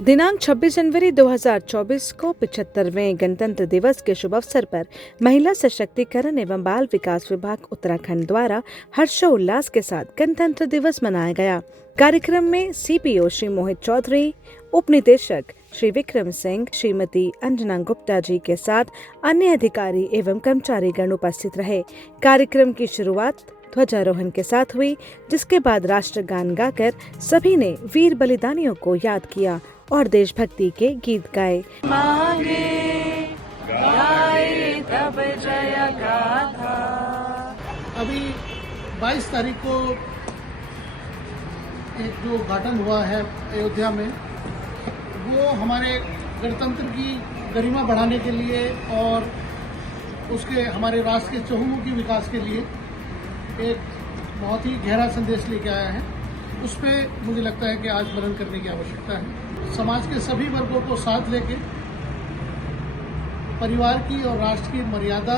दिनांक 26 जनवरी 2024 को 75वें गणतंत्र दिवस के शुभ अवसर पर महिला सशक्तिकरण एवं बाल विकास विभाग उत्तराखंड द्वारा हर्षोल्लास के साथ गणतंत्र दिवस मनाया गया। कार्यक्रम में सीपीओ श्री मोहित चौधरी, उप निदेशक श्री विक्रम सिंह, श्रीमती अंजना गुप्ता जी के साथ अन्य अधिकारी एवं कर्मचारीगण उपस्थित रहे। कार्यक्रम की शुरुआत ध्वजारोहण के साथ हुई, जिसके बाद राष्ट्रगान गाकर सभी ने वीर बलिदानियों को याद किया और देशभक्ति के गीत गाए। तब जय गाथा। अभी 22 तारीख को एक जो उद्घाटन हुआ है अयोध्या में, वो हमारे गणतंत्र की गरिमा बढ़ाने के लिए और उसके हमारे राष्ट्र के चहुमुखी विकास के लिए एक बहुत ही गहरा संदेश लेके आया है। उस पर मुझे लगता है कि आज स्मरण करने की आवश्यकता है। समाज के सभी वर्गों को साथ लेके परिवार की और राष्ट्र की मर्यादा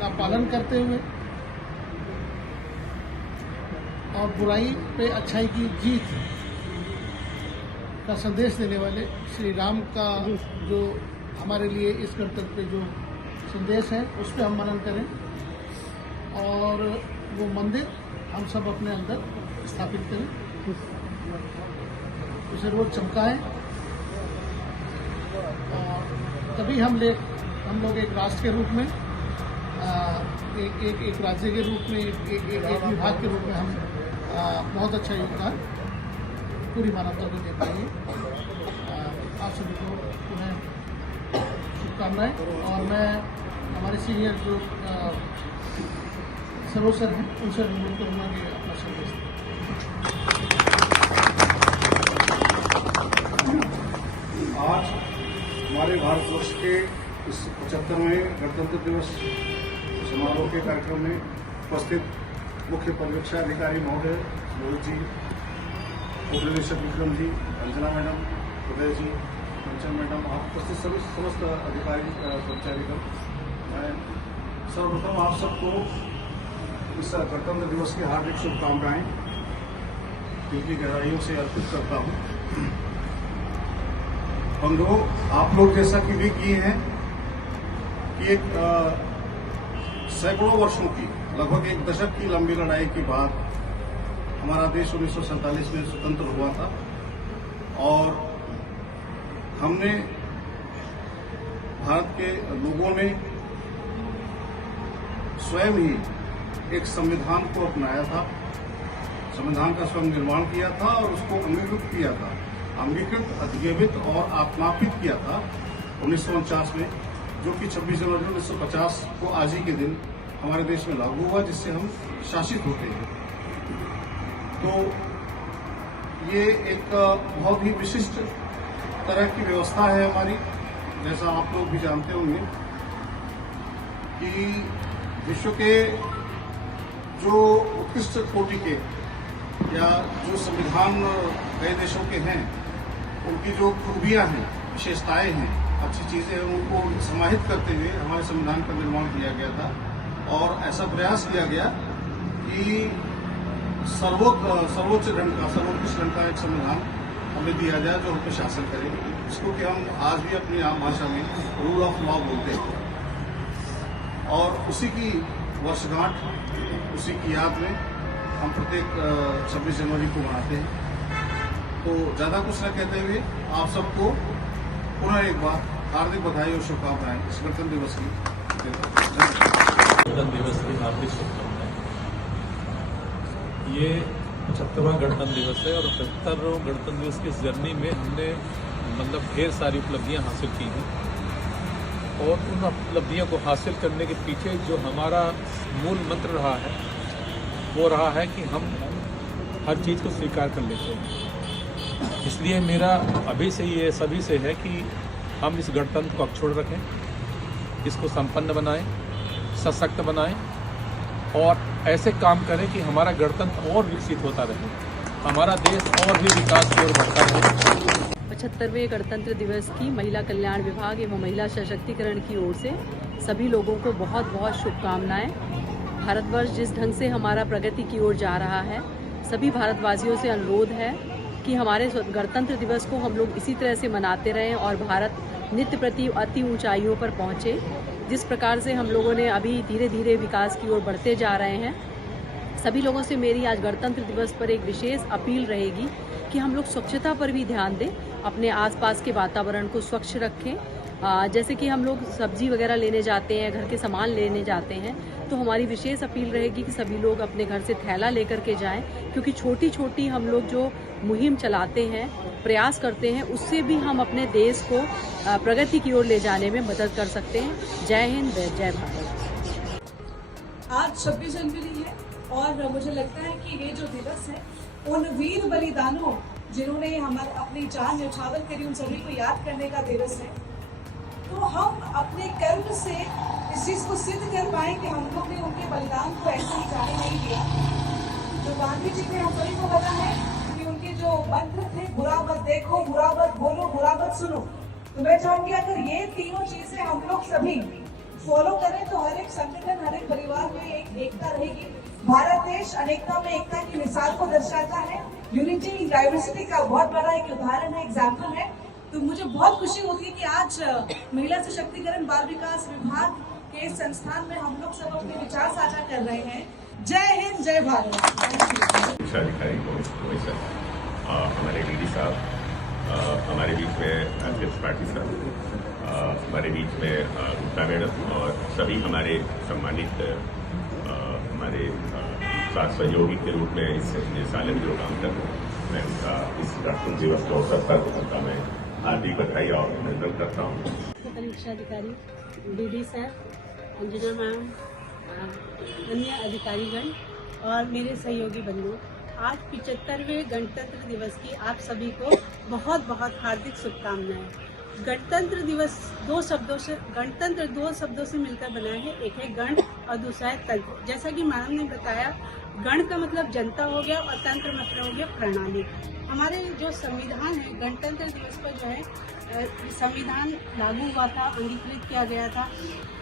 का पालन करते हुए और बुराई पे अच्छाई की जीत का संदेश देने वाले श्री राम का जो हमारे लिए इस गणतंत्र पे जो संदेश है, उस पर हम मनन करें और वो मंदिर हम सब अपने अंदर स्थापित करें, उसे रोज चमकाएं और तभी हम लोग एक राष्ट्र के रूप में, एक राज्य के रूप में, एक विभाग के रूप में हम बहुत अच्छा योगदान पूरी मानवता को दे पाएंगे। आप सभी को पुनः शुभकामनाएं और मैं हमारे सीनियर जो सरोसर हैं उनसे अनुरोध करूँगा कि अपना संदेश दें। आज हमारे भारतवर्ष के इस 75वें गणतंत्र दिवस समारोह के कार्यक्रम में उपस्थित मुख्य पर्यवेक्षणाधिकारी महोदय मोहित जी, उप निदेशक विक्रम जी, अंजना मैडम, उदय जी, कंचन मैडम, आप उपस्थित सभी समस्त अधिकारी कर्मचारीगण, मैं सर्वप्रथम आप सबको इस गणतंत्र दिवस की हार्दिक शुभकामनाएं दिल की गहराइयों से अर्पित करता हूं। बंधुओं, आप लोग जैसा कि भी किए हैं कि एक सैकड़ों वर्षों की, लगभग एक दशक की लंबी लड़ाई के बाद हमारा देश 1947 में स्वतंत्र हुआ था और हमने, भारत के लोगों ने स्वयं ही एक संविधान को अपनाया था, संविधान का स्वयं निर्माण किया था और उसको अंगीकृत किया था, अंगीकृत, अधिगमित और आत्मापित किया था 1949 में, जो कि 26 जनवरी 1950 को आज ही के दिन हमारे देश में लागू हुआ, जिससे हम शासित होते हैं। तो ये एक बहुत ही विशिष्ट तरह की व्यवस्था है हमारी, जैसा आप लोग भी जानते होंगे कि विश्व के जो उत्कृष्ट कोटि के या जो संविधान कई देशों के हैं, उनकी जो खूबियां हैं, विशेषताएं हैं, अच्छी चीजें हैं, उनको समाहित करते हुए हमारे संविधान का निर्माण किया गया था और ऐसा प्रयास किया गया कि सर्वोच्च ढंग का, सर्वोत्कृष्ट ढंग का एक संविधान हमें दिया जाए जो हम पे शासन करे, जिसको कि हम आज भी अपनी आम भाषा में रूल ऑफ लॉ बोलते हैं। और उसी की वर्षगांठ, उसी की याद में हम प्रत्येक 26 जनवरी को मनाते हैं। तो ज़्यादा कुछ न कहते हुए आप सबको पुनः एक बार हार्दिक बधाई और शुभकामनाएं इस गणतंत्र दिवस की। गणतंत्र दिवस की हार्दिक शुभकामनाएं। ये 75वां गणतंत्र दिवस है और 75वां गणतंत्र दिवस की इस जर्नी में हमने ढेर सारी उपलब्धियां हासिल की हैं और उन उपलब्धियों को हासिल करने के पीछे जो हमारा मूल मंत्र रहा है, वो रहा है कि हम हर चीज़ को स्वीकार कर लेते हैं। इसलिए मेरा अभी से ये सभी से है कि हम इस गणतंत्र को अक्षुण्ण रखें, इसको संपन्न बनाएं, सशक्त बनाएं और ऐसे काम करें कि हमारा गणतंत्र और विकसित होता रहे, हमारा देश और भी विकास की ओर बढ़ता रहे। 75वें गणतंत्र दिवस की महिला कल्याण विभाग एवं महिला सशक्तिकरण की ओर से सभी लोगों को बहुत बहुत शुभकामनाएं। भारतवर्ष जिस ढंग से हमारा प्रगति की ओर जा रहा है, सभी भारतवासियों से अनुरोध है कि हमारे गणतंत्र दिवस को हम लोग इसी तरह से मनाते रहें और भारत नित्य प्रति अति ऊंचाइयों पर पहुंचे। जिस प्रकार से हम लोगों ने अभी धीरे धीरे विकास की ओर बढ़ते जा रहे हैं, सभी लोगों से मेरी आज गणतंत्र दिवस पर एक विशेष अपील रहेगी कि हम लोग स्वच्छता पर भी ध्यान दें, अपने आसपास के वातावरण को स्वच्छ रखें। जैसे कि हम लोग सब्जी वगैरह लेने जाते हैं, घर के सामान लेने जाते हैं, तो हमारी विशेष अपील रहेगी कि सभी लोग अपने घर से थैला लेकर के जाएं, क्योंकि छोटी छोटी हम लोग जो मुहिम चलाते हैं, प्रयास करते हैं, उससे भी हम अपने देश को प्रगति की ओर ले जाने में मदद कर सकते हैं। जय हिंद, जय भारत। आज 26 जनवरी है और मुझे लगता है कि ये जो दिवस है उन वीर बलिदानों जिन्होंने हमारे अपनी जान न्यौछावर करी, उन सभी को याद करने का दिवस है। तो हम अपने कर्म से इस चीज़ को सिद्ध कर पाए कि हम लोग ने उनके बलिदान को ऐसे ही जाने नहीं दिया। तो गांधी जी ने हम सभी को पता है कि उनके जो मंत्र थे, बुरा मत देखो, बुरा मत बोलो, बुरा मत सुनो। तो मैं चाहूँगी अगर ये तीनों चीज़ें हम लोग सभी फॉलो करें तो हर एक संगठन, हर एक परिवार में एक एकता रहेगी। भारत देश अनेकता में एकता की मिसाल को दर्शाता है। यूनिटी इन डाइवर्सिटी का बहुत बड़ा एक उदाहरण है, एग्जाम्पल है। तो मुझे बहुत खुशी होती है कि आज महिला सशक्तिकरण बाल विकास विभाग के संस्थान में हम लोग सब अपने विचार साझा कर रहे हैं। जय हिंद, जय भारत। अधिकारी हमारे डीडी साहब, हमारे बीच में त्रिपाठी साहब, हमारे बीच में गुप्ता मैडम और सभी हमारे सम्मानित हमारे साथ सहयोगी के रूप में इस सालन के काम कर मैं उनका इस गणतंत्र दिवस के अवसर पर उनका मैं हार्दिक बधाई और अभिनंदन करता हूँ। परीक्षा अधिकारी डीडी सर, अंजना मैम, अन्य अधिकारीगण और मेरे सहयोगी बंधु, आज 75वें गणतंत्र दिवस की आप सभी को बहुत बहुत हार्दिक शुभकामनाएं। गणतंत्र दिवस गणतंत्र दो शब्दों से मिलकर बना है। एक है गण और दूसरा है तंत्र। जैसा कि मैडम ने बताया, गण का मतलब जनता हो गया और तंत्र मतलब हो गया प्रणाली। हमारे जो संविधान है, गणतंत्र दिवस पर जो है संविधान लागू हुआ था, अंगीकृत किया गया था।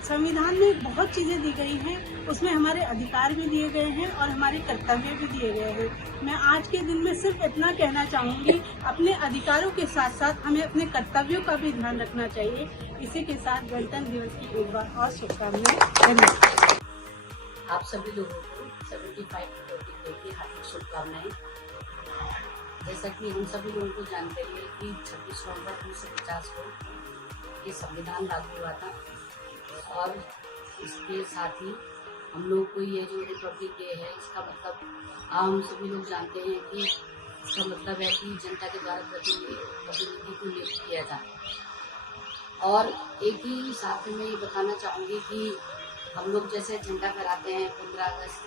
संविधान में बहुत चीज़ें दी गई हैं, उसमें हमारे अधिकार भी दिए गए हैं और हमारे कर्तव्य भी दिए गए हैं। मैं आज के दिन में सिर्फ इतना कहना चाहूँगी, अपने अधिकारों के साथ साथ हमें अपने कर्तव्यों का भी ध्यान रखना चाहिए। इसी के साथ गणतंत्र दिवस की एक बार और शुभकामनाएं। धन्यवाद। आप सभी लोगों को 75 डे की हार्दिक शुभकामनाएं। जैसा कि हम सभी लोगों को जानते हैं कि 26 नवंबर 1950 को ये संविधान लागू हुआ था और इसके साथ ही हम लोग को ये जो रिपब्लिक डे है, इसका मतलब हम सभी लोग जानते हैं कि इसका मतलब है कि जनता के द्वारा प्रतिनिधि को नियुक्त किया जाए। और एक ही साथ में मैं ये बताना चाहूँगी कि हम लोग जैसे झंडा फहराते हैं 15 अगस्त,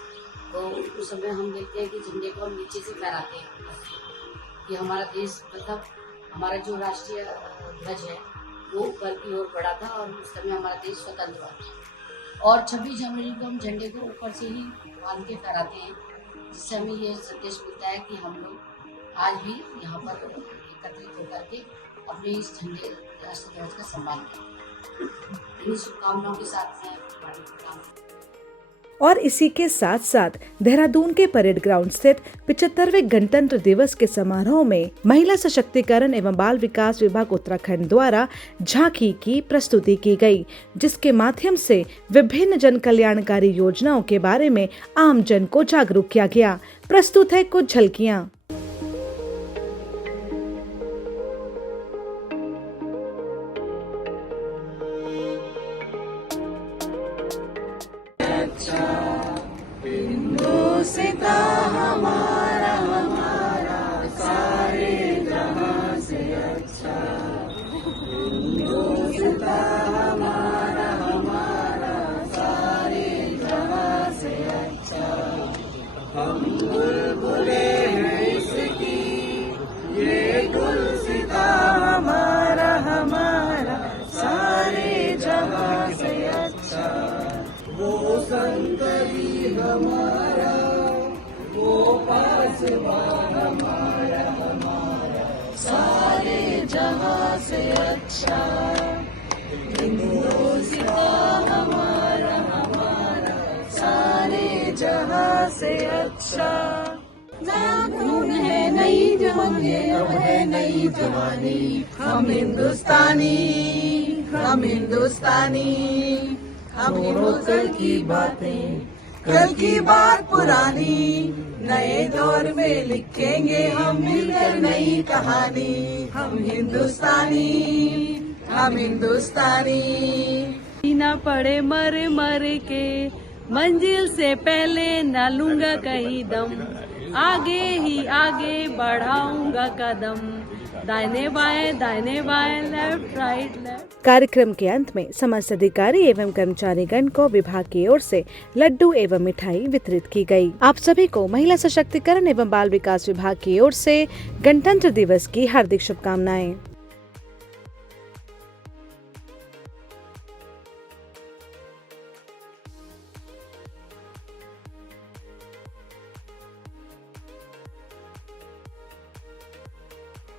तो उस समय हम देखते हैं कि झंडे को हम नीचे से फहराते हैं कि हमारा देश, मतलब हमारा जो राष्ट्रीय ध्वज है वो ऊपर की ओर बढ़ा था और उस समय हमारा देश स्वतंत्र हुआ। और 26 जनवरी को हम झंडे को ऊपर से ही बांध के फहराते हैं, जिससे हमें ये संदेश मिलता है कि हम लोग आज भी यहाँ पर एकत्रित होकर के अपने इस झंडे राष्ट्रीय ध्वज का सम्मान करें। इन्हीं शुभकामनाओं के साथ मैं और इसी के साथ साथ देहरादून के परेड ग्राउंड स्थित 75वें गणतंत्र दिवस के समारोह में महिला सशक्तिकरण एवं बाल विकास विभाग उत्तराखंड द्वारा झांकी की प्रस्तुति की गई, जिसके माध्यम से विभिन्न जन कल्याणकारी योजनाओं के बारे में आम जन को जागरूक किया गया। प्रस्तुत है कुछ झलकियां। नया खून है नई जवानी, अब है नई जवानी। हम हिंदुस्तानी, हम हिंदुस्तानी। हम कल की बातें, कल की बात पुरानी, नए दौर में लिखेंगे हम मिलकर नई कहानी। हम हिंदुस्तानी, हम हिंदुस्तानी। न पड़े मर मर के, मंजिल से पहले न लूंगा कहीं दम, आगे ही आगे बढ़ाऊंगा कदम, दाहिने बाएं लेफ्ट राइट लेफ्ट। कार्यक्रम के अंत में समस्त अधिकारी एवं कर्मचारीगण को विभाग की ओर से लड्डू एवं मिठाई वितरित की गई। आप सभी को महिला सशक्तिकरण एवं बाल विकास विभाग की ओर से गणतंत्र दिवस की हार्दिक शुभकामनाएं।